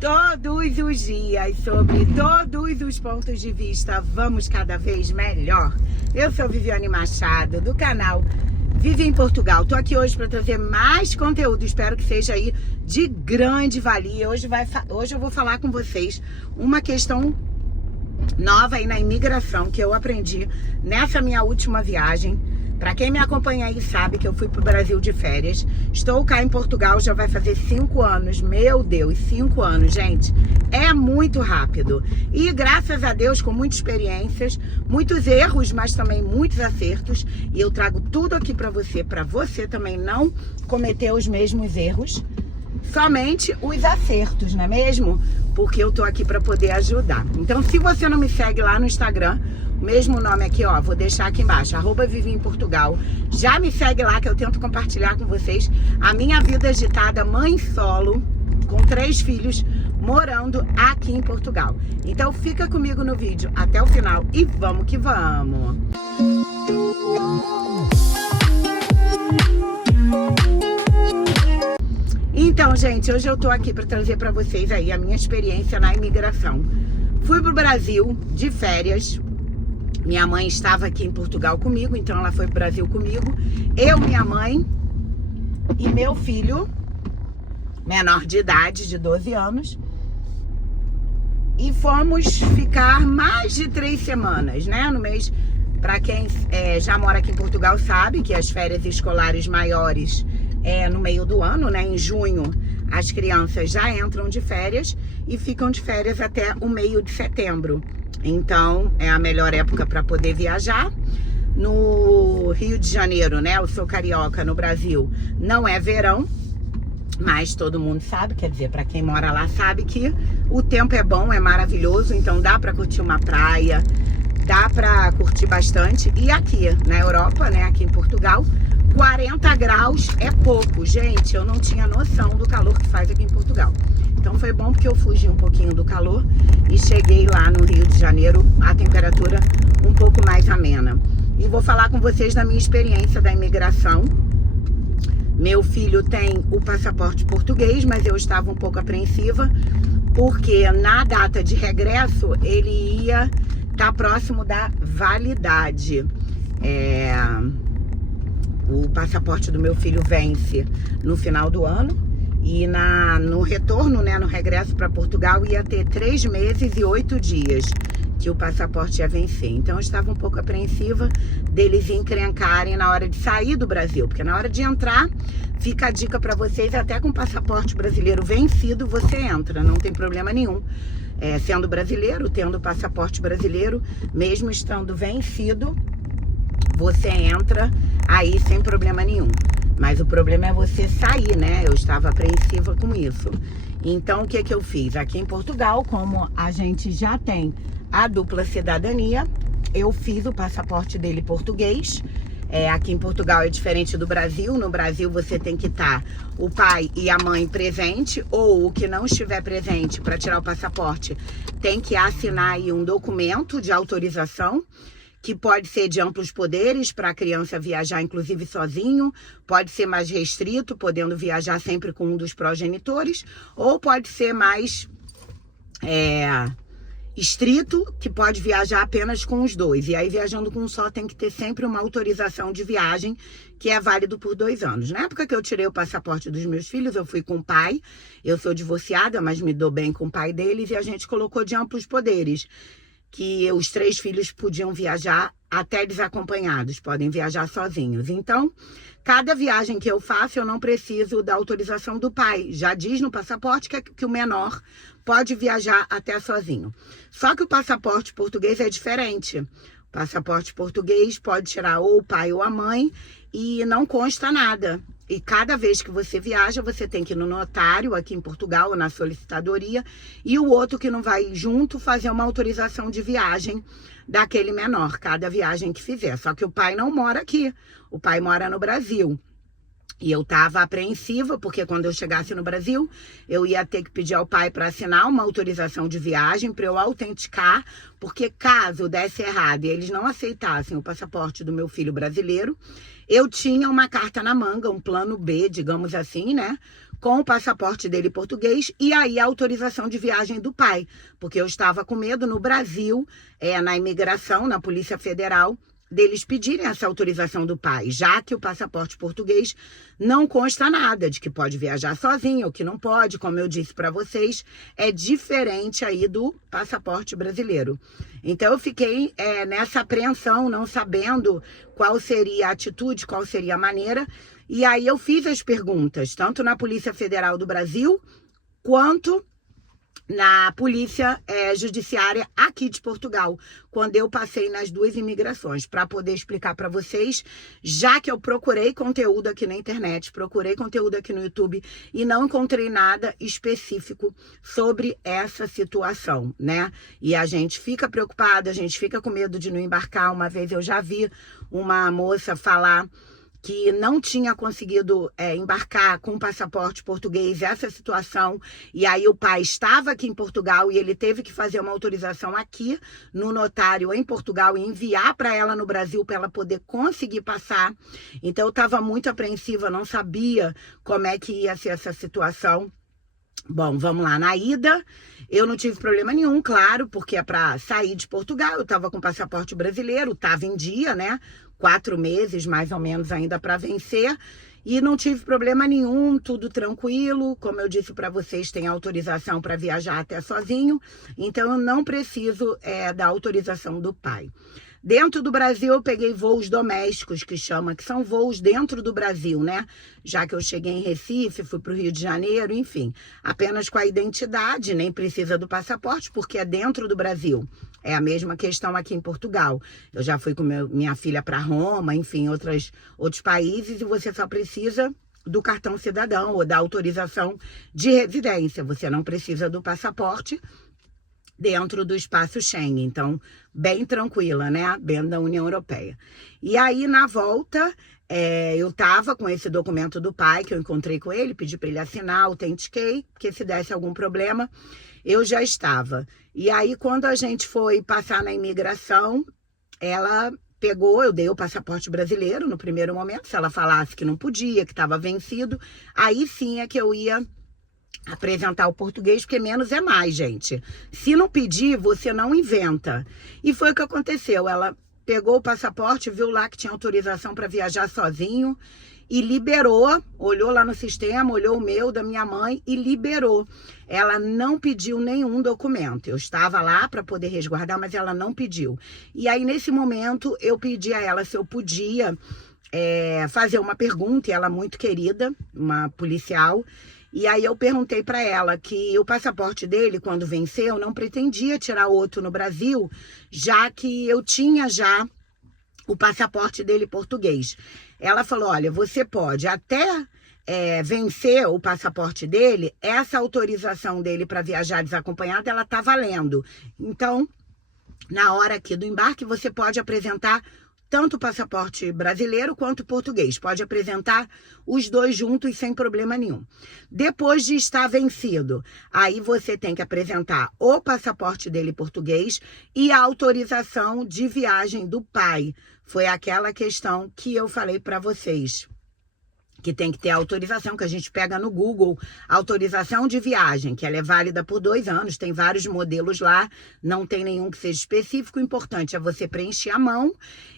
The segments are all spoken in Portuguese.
Todos os dias, sobre todos os pontos de vista, vamos cada vez melhor. Eu sou Viviane Machado, do canal Vive em Portugal. Tô aqui hoje para trazer mais conteúdo, espero que seja aí de grande valia. Hoje eu vou falar com vocês uma questão nova aí na imigração que eu aprendi nessa minha última viagem. Para quem me acompanha aí sabe que eu fui pro Brasil de férias. Estou cá em Portugal, já vai fazer 5 anos. Meu Deus, 5 anos, gente. É muito rápido. E graças a Deus, com muitas experiências, muitos erros, mas também muitos acertos. E eu trago tudo aqui para você também não cometer os mesmos erros. Somente os acertos, não é mesmo? Porque eu tô aqui para poder ajudar. Então, se você não me segue lá no Instagram, mesmo nome aqui, ó, vou deixar aqui embaixo, @Vivi em Portugal. Já me segue lá que eu tento compartilhar com vocês a minha vida agitada, mãe solo, com 3 filhos, morando aqui em Portugal. Então fica comigo no vídeo até o final e vamos que vamos! Então, gente, hoje eu tô aqui para trazer para vocês aí a minha experiência na imigração. Fui pro Brasil de férias. Minha mãe estava aqui em Portugal comigo, então ela foi pro Brasil comigo. Eu, minha mãe e meu filho, menor de idade, de 12 anos. E fomos ficar mais de 3 semanas, né? No mês, para quem já mora aqui em Portugal sabe que as férias escolares maiores é no meio do ano, né? Em junho, as crianças já entram de férias e ficam de férias até o meio de setembro. Então, é a melhor época para poder viajar. No Rio de Janeiro, né? Eu sou carioca, no Brasil não é verão, mas todo mundo sabe, quer dizer, para quem mora lá sabe que o tempo é bom, é maravilhoso, então dá para curtir uma praia, dá para curtir bastante. E aqui na Europa, né? Aqui em Portugal, 40 graus é pouco, gente. Eu não tinha noção do calor que faz aqui em Portugal. Então foi bom porque eu fugi um pouquinho do calor e cheguei lá no Rio de Janeiro, a temperatura um pouco mais amena. E vou falar com vocês da minha experiência da imigração. Meu filho tem o passaporte português, mas eu estava um pouco apreensiva porque na data de regresso ele ia estar próximo da validade. O passaporte do meu filho vence no final do ano. E no retorno, né, no regresso para Portugal, ia ter 3 meses e 8 dias que o passaporte ia vencer. Então eu estava um pouco apreensiva deles encrencarem na hora de sair do Brasil. Porque na hora de entrar, fica a dica para vocês, até com o passaporte brasileiro vencido, você entra, não tem problema nenhum. Sendo brasileiro, tendo o passaporte brasileiro, mesmo estando vencido, você entra aí sem problema nenhum. Mas o problema é você sair, né? Eu estava apreensiva com isso. Então, o que eu fiz? Aqui em Portugal, como a gente já tem a dupla cidadania, eu fiz o passaporte dele português. Aqui em Portugal é diferente do Brasil. No Brasil, você tem que estar o pai e a mãe presente, ou o que não estiver presente para tirar o passaporte tem que assinar aí um documento de autorização, que pode ser de amplos poderes para a criança viajar, inclusive sozinho, pode ser mais restrito, podendo viajar sempre com um dos progenitores, ou pode ser mais estrito, que pode viajar apenas com os dois. E aí, viajando com um só, tem que ter sempre uma autorização de viagem, que é válido por 2 anos. Na época que eu tirei o passaporte dos meus filhos, eu fui com o pai. Eu sou divorciada, mas me dou bem com o pai deles, e a gente colocou de amplos poderes, que os 3 filhos podiam viajar até desacompanhados, podem viajar sozinhos. Então, cada viagem que eu faço, eu não preciso da autorização do pai. Já diz no passaporte que o menor pode viajar até sozinho. Só que o passaporte português é diferente. O passaporte português pode tirar ou o pai ou a mãe e não consta nada. E cada vez que você viaja, você tem que ir no notário aqui em Portugal, ou na solicitadoria, e o outro que não vai junto fazer uma autorização de viagem daquele menor, cada viagem que fizer. Só que o pai não mora aqui, o pai mora no Brasil. E eu estava apreensiva, porque quando eu chegasse no Brasil, eu ia ter que pedir ao pai para assinar uma autorização de viagem, para eu autenticar, porque caso desse errado e eles não aceitassem o passaporte do meu filho brasileiro, eu tinha uma carta na manga, um plano B, digamos assim, né? com o passaporte dele português e aí a autorização de viagem do pai, porque eu estava com medo no Brasil, na imigração, na Polícia Federal, deles pedirem essa autorização do pai, já que o passaporte português não consta nada de que pode viajar sozinho ou que não pode, como eu disse para vocês, é diferente aí do passaporte brasileiro. Então eu fiquei nessa apreensão, não sabendo qual seria a atitude, qual seria a maneira, e aí eu fiz as perguntas, tanto na Polícia Federal do Brasil, quanto na Polícia Judiciária aqui de Portugal, quando eu passei nas duas imigrações, para poder explicar para vocês, já que eu procurei conteúdo aqui na internet, procurei conteúdo aqui no YouTube e não encontrei nada específico sobre essa situação, né? E a gente fica preocupada, a gente fica com medo de não embarcar. Uma vez eu já vi uma moça falar que não tinha conseguido embarcar com passaporte português, essa situação, e aí o pai estava aqui em Portugal e ele teve que fazer uma autorização aqui no notário em Portugal e enviar para ela no Brasil para ela poder conseguir passar. Então eu estava muito apreensiva, não sabia como é que ia ser essa situação. Bom, vamos lá. Na ida, eu não tive problema nenhum, claro, porque é para sair de Portugal. Eu estava com passaporte brasileiro, estava em dia, né? 4 meses, mais ou menos, ainda para vencer. E não tive problema nenhum, tudo tranquilo. Como eu disse para vocês, tem autorização para viajar até sozinho. Então, eu não preciso da autorização do pai. Dentro do Brasil, eu peguei voos domésticos, que chama, que são voos dentro do Brasil, né? Já que eu cheguei em Recife, fui para o Rio de Janeiro, enfim. Apenas com a identidade, nem precisa do passaporte, porque é dentro do Brasil. É a mesma questão aqui em Portugal. Eu já fui com minha filha para Roma, enfim, outros países, e você só precisa do cartão cidadão ou da autorização de residência. Você não precisa do passaporte dentro do espaço Schengen, então bem tranquila, né, dentro da União Europeia. E aí na volta, eu tava com esse documento do pai, que eu encontrei com ele, pedi para ele assinar, autentiquei, porque se desse algum problema, eu já estava. E aí quando a gente foi passar na imigração, ela pegou, eu dei o passaporte brasileiro no primeiro momento, se ela falasse que não podia, que estava vencido, aí sim é que eu ia apresentar o português, porque menos é mais, gente. Se não pedir, você não inventa. E foi o que aconteceu. Ela pegou o passaporte, viu lá que tinha autorização para viajar sozinho e liberou, olhou lá no sistema, olhou o meu, da minha mãe e liberou. Ela não pediu nenhum documento. Eu estava lá para poder resguardar, mas ela não pediu. E aí, nesse momento, eu pedi a ela se eu podia fazer uma pergunta, e ela muito querida, uma policial. E aí eu perguntei para ela que o passaporte dele, quando venceu, não pretendia tirar outro no Brasil, já que eu tinha já o passaporte dele português. Ela falou, olha, você pode até vencer o passaporte dele, essa autorização dele para viajar desacompanhado, ela tá valendo. Então, na hora aqui do embarque, você pode apresentar tanto o passaporte brasileiro quanto o português. Pode apresentar os dois juntos sem problema nenhum. Depois de estar vencido, aí você tem que apresentar o passaporte dele português e a autorização de viagem do pai. Foi aquela questão que eu falei para vocês, que tem que ter autorização, que a gente pega no Google, autorização de viagem, que ela é válida por 2 anos, tem vários modelos lá, não tem nenhum que seja específico. O importante é você preencher a mão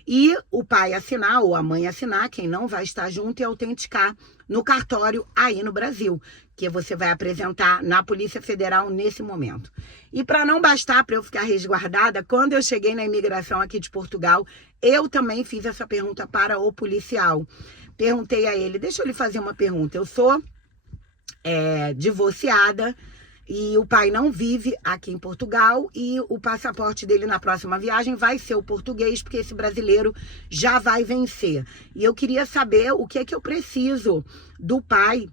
e o pai assinar ou a mãe assinar, quem não vai estar junto, e autenticar no cartório aí no Brasil, que você vai apresentar na Polícia Federal nesse momento. E para não bastar, para eu ficar resguardada, quando eu cheguei na imigração aqui de Portugal, eu também fiz essa pergunta para o policial. Perguntei a ele, deixa eu lhe fazer uma pergunta. Eu sou divorciada e o pai não vive aqui em Portugal e o passaporte dele na próxima viagem vai ser o português, porque esse brasileiro já vai vencer. E eu queria saber o que é que eu preciso do pai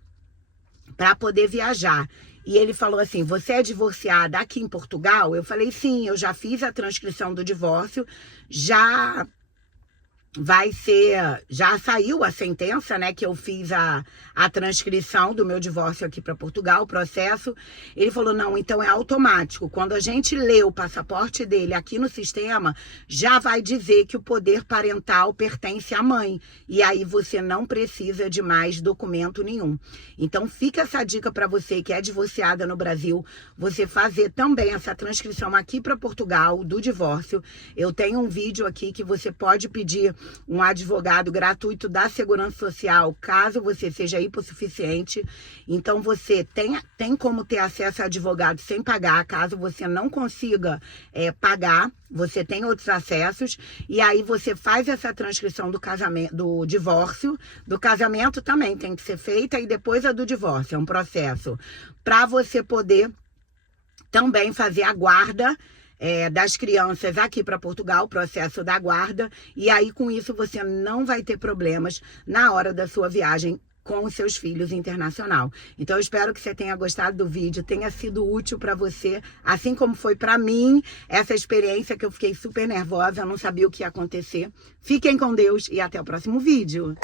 para poder viajar. E ele falou assim, você é divorciada aqui em Portugal? Eu falei, sim, eu já fiz a transcrição do divórcio, já vai ser, já saiu a sentença, né, que eu fiz a transcrição do meu divórcio aqui para Portugal, o processo. Ele falou, não, então é automático. Quando a gente lê o passaporte dele aqui no sistema, já vai dizer que o poder parental pertence à mãe. E aí você não precisa de mais documento nenhum. Então fica essa dica para você que é divorciada no Brasil, você fazer também essa transcrição aqui para Portugal do divórcio. Eu tenho um vídeo aqui que você pode pedir um advogado gratuito da Segurança Social, caso você seja hipossuficiente. Então você tem como ter acesso a advogado sem pagar, caso você não consiga pagar, você tem outros acessos, e aí você faz essa transcrição do casamento, do divórcio, do casamento também tem que ser feita, e depois a do divórcio, é um processo, para você poder também fazer a guarda das crianças aqui para Portugal, o processo da guarda, e aí com isso você não vai ter problemas na hora da sua viagem com os seus filhos internacional. Então eu espero que você tenha gostado do vídeo, tenha sido útil para você, assim como foi para mim essa experiência que eu fiquei super nervosa, eu não sabia o que ia acontecer. Fiquem com Deus e até o próximo vídeo.